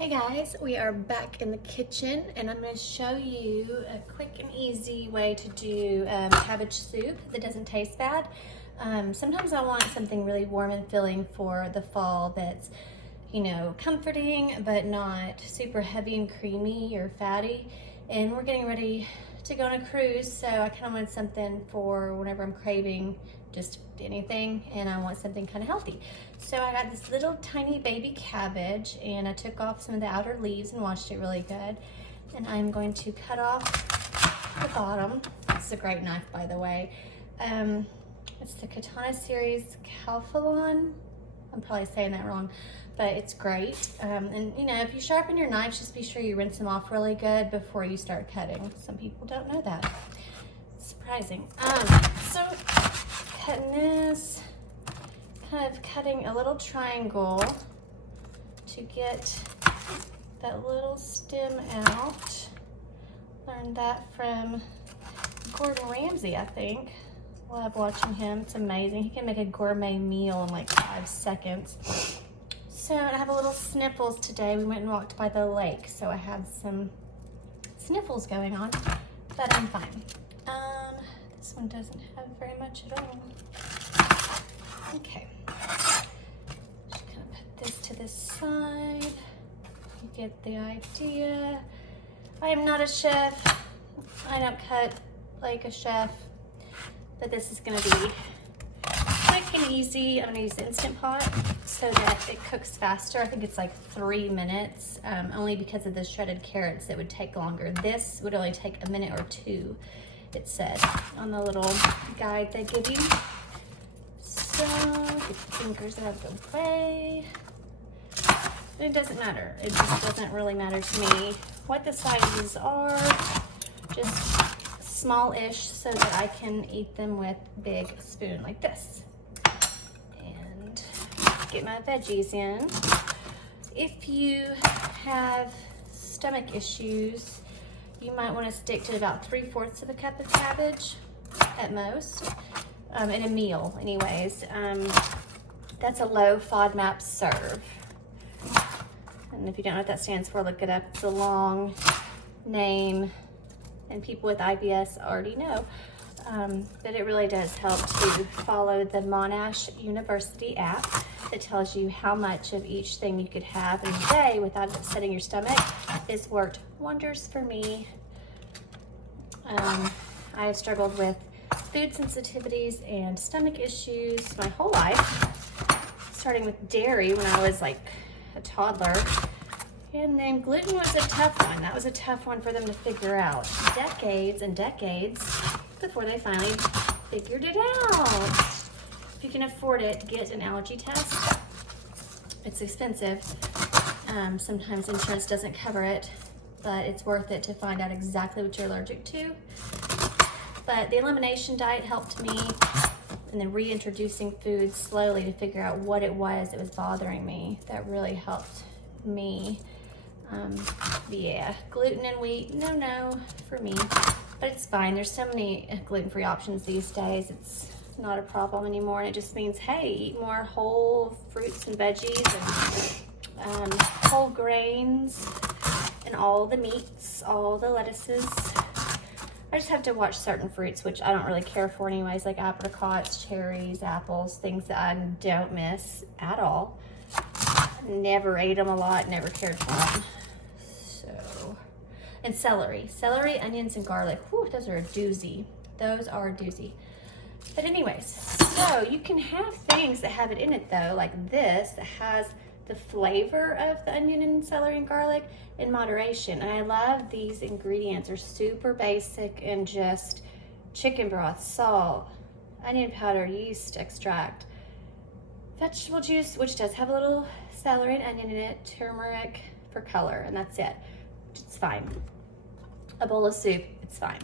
Hey guys, we are back in the kitchen and I'm going to show you a quick and easy way to do cabbage soup that doesn't taste bad. Sometimes I want something really warm and filling for the fall that's, you know, comforting but not super heavy and creamy or fatty. And we're getting ready to go on a cruise, so I kind of want something for whenever I'm craving just anything and I want something kind of healthy. So I got this little tiny baby cabbage and I took off some of the outer leaves and washed it really good. And I'm going to cut off the bottom. This is a great knife, by the way. It's the Katana series Calphalon. I'm probably saying that wrong, but it's great. And you know, if you sharpen your knives, just be sure you rinse them off really good before you start cutting. Some people don't know that. It's surprising. So cutting this, kind of cutting a little triangle to get that little stem out. Learned that from Gordon Ramsay, I think. Love watching him, it's amazing. He can make a gourmet meal in like 5 seconds. So I have a little sniffles today. We went and walked by the lake, so I have some sniffles going on, but I'm fine. This one doesn't have very much at all. Okay, just gonna put this to the side. You get the idea. I am not a chef. I don't cut like a chef, but this is gonna be quick and easy. I'm gonna use the Instant Pot so that it cooks faster. I think it's like 3 minutes, only because of the shredded carrots that would take longer. This would only take a minute or 2, it said on the little guide they give you. So get the fingers out of the way. It doesn't matter. It just doesn't really matter to me what the sizes are. Just small-ish so that I can eat them with a big spoon like this. And get my veggies in. If you have stomach issues, you might want to stick to about 3/4 of a cup of cabbage at most, in a meal anyways. That's a low FODMAP serve. And if you don't know what that stands for, look it up. It's a long name and people with IBS already know. But it really does help to follow the Monash University app that tells you how much of each thing you could have in a day without upsetting your stomach. It's worked wonders for me. I have struggled with food sensitivities and stomach issues my whole life, starting with dairy when I was like a toddler. And then gluten was a tough one. That was a tough one for them to figure out. Decades and decades before they finally figured it out. If you can afford it, get an allergy test. It's expensive. Sometimes insurance doesn't cover it, but it's worth it to find out exactly what you're allergic to. But the elimination diet helped me, and then reintroducing food slowly to figure out what it was that was bothering me. That really helped me. Yeah, gluten and wheat, no for me, but it's fine. There's so many gluten-free options these days. It's not a problem anymore, and it just means, hey, eat more whole fruits and veggies and whole grains and all the meats, all the lettuces. I just have to watch certain fruits, which I don't really care for anyways, like apricots, cherries, apples, things that I don't miss at all. Never ate them a lot, never cared for them. So, and celery, onions, and garlic. Whew, those are a doozy. Those are a doozy. But anyways, so you can have things that have it in it though, like this that has the flavor of the onion and celery and garlic in moderation. And I love these ingredients. They're super basic and just chicken broth, salt, onion powder, yeast extract, vegetable juice, which does have a little celery and onion in it, turmeric for color, and that's it. It's fine. A bowl of soup, it's fine.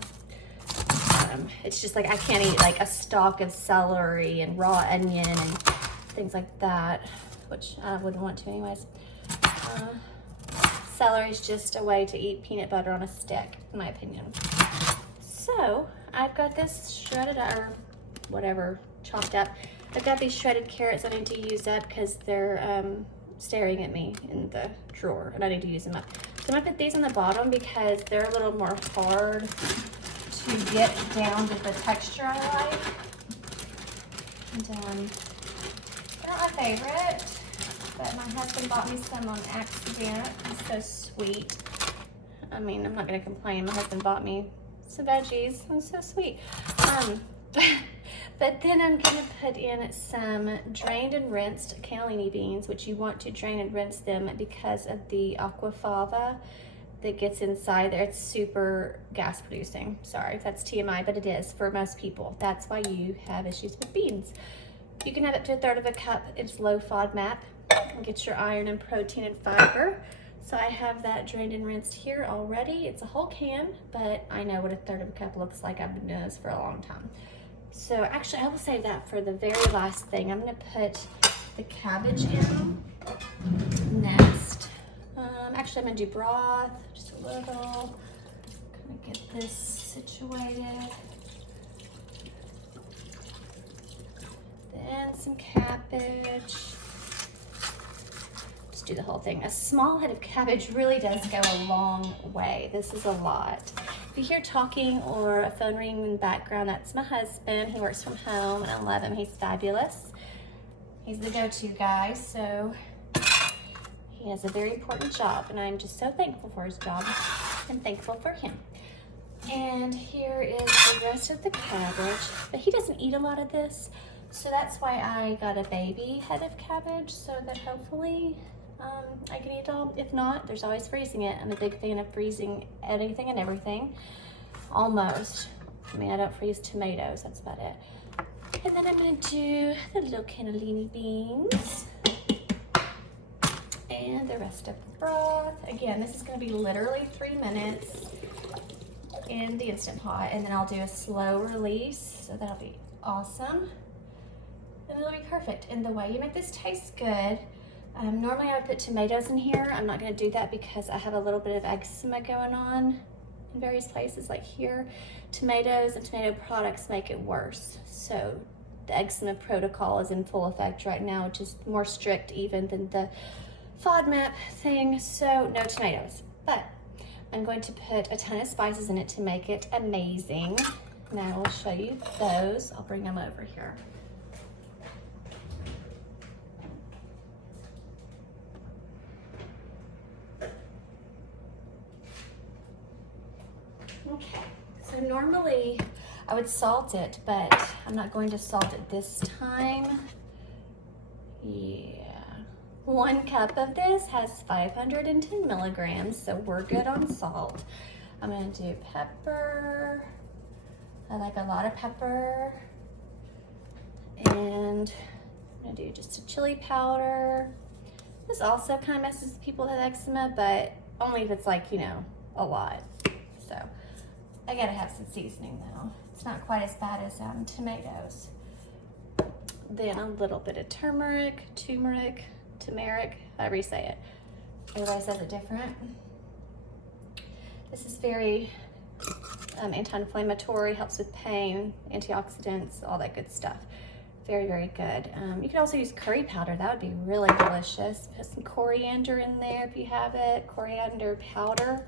It's just like I can't eat like a stalk of celery and raw onion and things like that, which I wouldn't want to anyways. Celery is just a way to eat peanut butter on a stick, in my opinion. So I've got this shredded or whatever, chopped up. I've got these shredded carrots I need to use up because they're staring at me in the drawer, and I need to use them up. So I'm gonna put these on the bottom because they're a little more hard to get down to the texture I like. And they're not my favorite, but my husband bought me some on accident. He's so sweet. I mean, I'm not gonna complain. My husband bought me some veggies. I'm so sweet. But then I'm gonna put in some drained and rinsed cannellini beans, which you want to drain and rinse them because of the aquafaba that gets inside there. It's super gas producing. Sorry if that's TMI, but it is for most people. That's why you have issues with beans. You can have up to 1/3 cup. It's low FODMAP. Get your iron and protein and fiber. So I have that drained and rinsed here already. It's a whole can, but I know what 1/3 cup looks like. I've been doing this for a long time. So actually I will save that for the very last thing. I'm gonna put the cabbage in next. Actually I'm gonna do broth, just a little. Gonna get this situated. Then some cabbage. Just do the whole thing. A small head of cabbage really does go a long way. This is a lot. If you hear talking or a phone ringing in the background, that's my husband. He works from home and I love him. He's fabulous. He's the go-to guy, so he has a very important job and I'm just so thankful for his job and thankful for him. And here is the rest of the cabbage, but he doesn't eat a lot of this, so that's why I got a baby head of cabbage so that hopefully I can eat it all. If not, there's always freezing it. I'm a big fan of freezing anything and everything, almost. I mean, I don't freeze tomatoes, that's about it. And then I'm gonna do the little cannellini beans and the rest of the broth. Again, this is gonna be literally 3 minutes in the Instant Pot, and then I'll do a slow release, so that'll be awesome. And it'll be perfect. And the way you make this taste good, normally I would put tomatoes in here. I'm not gonna do that because I have a little bit of eczema going on in various places, like here. Tomatoes and tomato products make it worse. So the eczema protocol is in full effect right now, which is more strict even than the FODMAP thing, so no tomatoes. But I'm going to put a ton of spices in it to make it amazing. And I will show you those. I'll bring them over here. Okay, so normally I would salt it, but I'm not going to salt it this time. Yeah, 1 cup of this has 510 milligrams, so we're good on salt. I'm gonna do pepper. I like a lot of pepper. And I'm gonna do just a chili powder. This also kind of messes with people that have eczema, but only if it's like, you know, a lot. So I gotta have some seasoning though. It's not quite as bad as tomatoes. Then a little bit of turmeric, turmeric, however you say it. Everybody says it different. This is very anti-inflammatory, helps with pain, antioxidants, all that good stuff. Very, very good. You can also use curry powder. That would be really delicious. Put some coriander in there if you have it, coriander powder.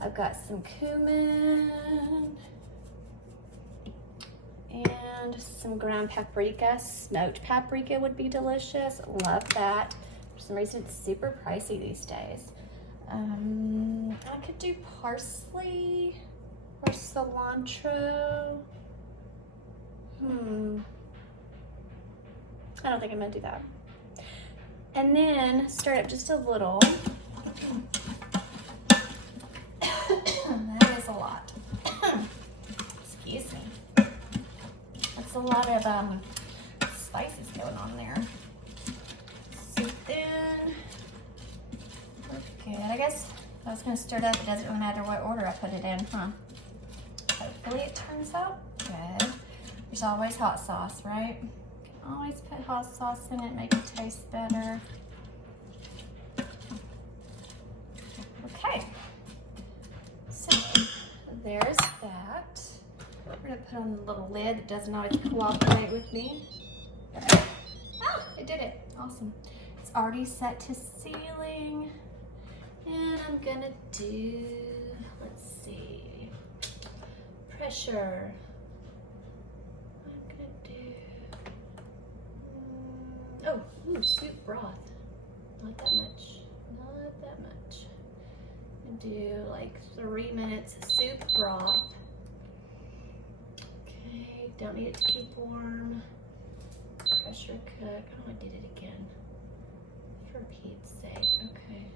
I've got some cumin and some ground paprika. Smoked paprika would be delicious. Love that. For some reason, it's super pricey these days. I could do parsley or cilantro. I don't think I'm gonna do that. And then stir it up just a little. That is a lot. Excuse me. That's a lot of spices going on there. So then, good. I guess I was gonna stir it up. It doesn't really matter what order I put it in, huh? Hopefully it turns out good. There's always hot sauce, right? You can always put hot sauce in it, make it taste better. Okay. So there's that. We're gonna put on the little lid that doesn't always cooperate with me. Oh, it did it. Awesome. It's already set to sealing. And I'm gonna do, let's see, pressure. I'm gonna do, soup broth. Not that much, not that much. I'm gonna do like 3 minutes soup broth. Okay, don't need it to keep warm. Pressure cook, oh, I did it again. For Pete's sake, okay.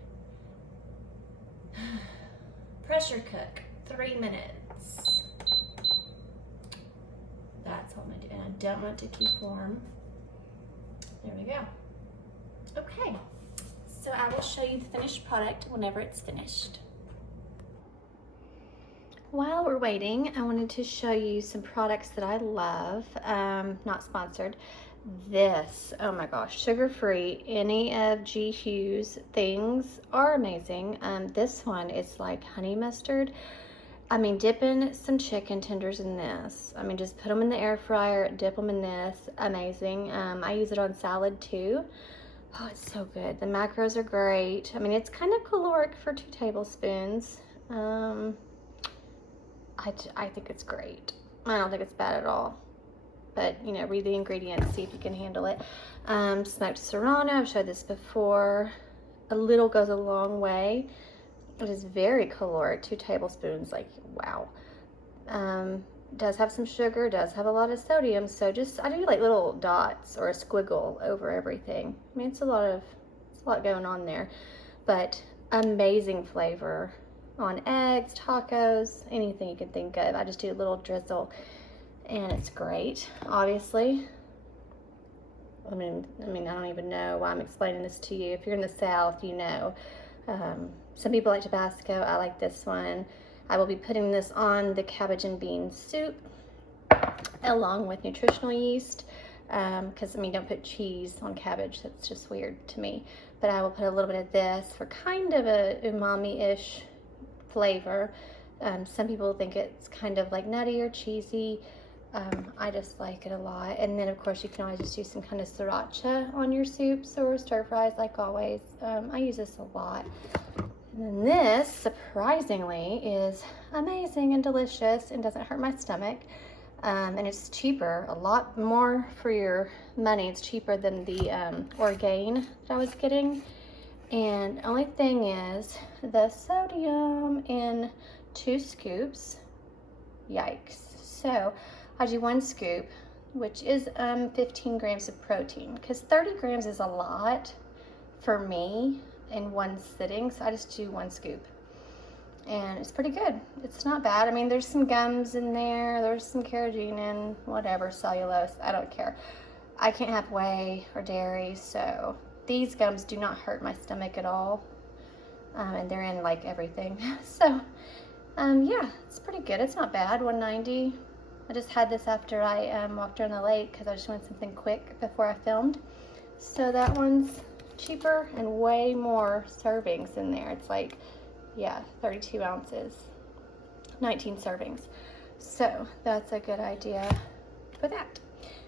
Pressure cook, 3 minutes. That's all I'm gonna do, and I don't want it to keep warm. There we go. Okay, so I will show you the finished product whenever it's finished. While we're waiting, I wanted to show you some products that I love, not sponsored. This, oh my gosh, sugar-free. Any of G. Hughes things are amazing. This one is like honey mustard. I mean, dipping some chicken tenders in this. I mean, just put them in the air fryer, dip them in this. Amazing. I use it on salad too. Oh, it's so good. The macros are great. I mean, it's kind of caloric for 2 tablespoons. I think it's great. I don't think it's bad at all. But, you know, read the ingredients, see if you can handle it. Smoked serrano, I've showed this before. A little goes a long way. It is very caloric, 2 tablespoons, like, wow. Does have some sugar, does have a lot of sodium, so just, I do like little dots or a squiggle over everything. I mean, it's a lot going on there, but amazing flavor on eggs, tacos, anything you can think of. I just do a little drizzle. And it's great, obviously. I mean, I don't even know why I'm explaining this to you. If you're in the South, you know. Some people like Tabasco. I like this one. I will be putting this on the cabbage and bean soup along with nutritional yeast. Because, I mean, don't put cheese on cabbage. That's just weird to me. But I will put a little bit of this for kind of a umami-ish flavor. Some people think it's kind of like nutty or cheesy. I just like it a lot. And then of course you can always just use some kind of sriracha on your soups or stir fries like always. I use this a lot. And then this, surprisingly, is amazing and delicious and doesn't hurt my stomach. And it's cheaper, a lot more for your money. It's cheaper than the Orgain that I was getting. And only thing is the sodium in 2 scoops. Yikes. So I do 1 scoop, which is 15 grams of protein, because 30 grams is a lot for me in one sitting, so I just do 1 scoop. And it's pretty good. It's not bad. I mean, there's some gums in there, there's some carrageenan, whatever, cellulose, I don't care. I can't have whey or dairy, so these gums do not hurt my stomach at all. And they're in like everything. So, yeah, it's pretty good. It's not bad, $1.90. I just had this after I walked around the lake because I just wanted something quick before I filmed. So that one's cheaper and way more servings in there. It's like, yeah, 32 ounces, 19 servings. So that's a good idea for that.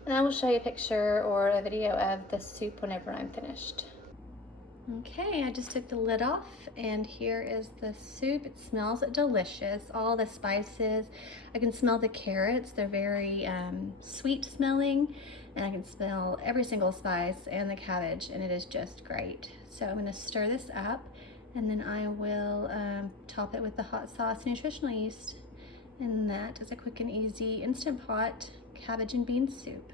And I will show you a picture or a video of the soup whenever I'm finished. Okay, I just took the lid off and here is the soup. It smells delicious. All the spices, I can smell the carrots. They're very sweet smelling, and I can smell every single spice and the cabbage, and it is just great. So I'm gonna stir this up and then I will top it with the hot sauce and nutritional yeast. And that is a quick and easy Instant Pot cabbage and bean soup.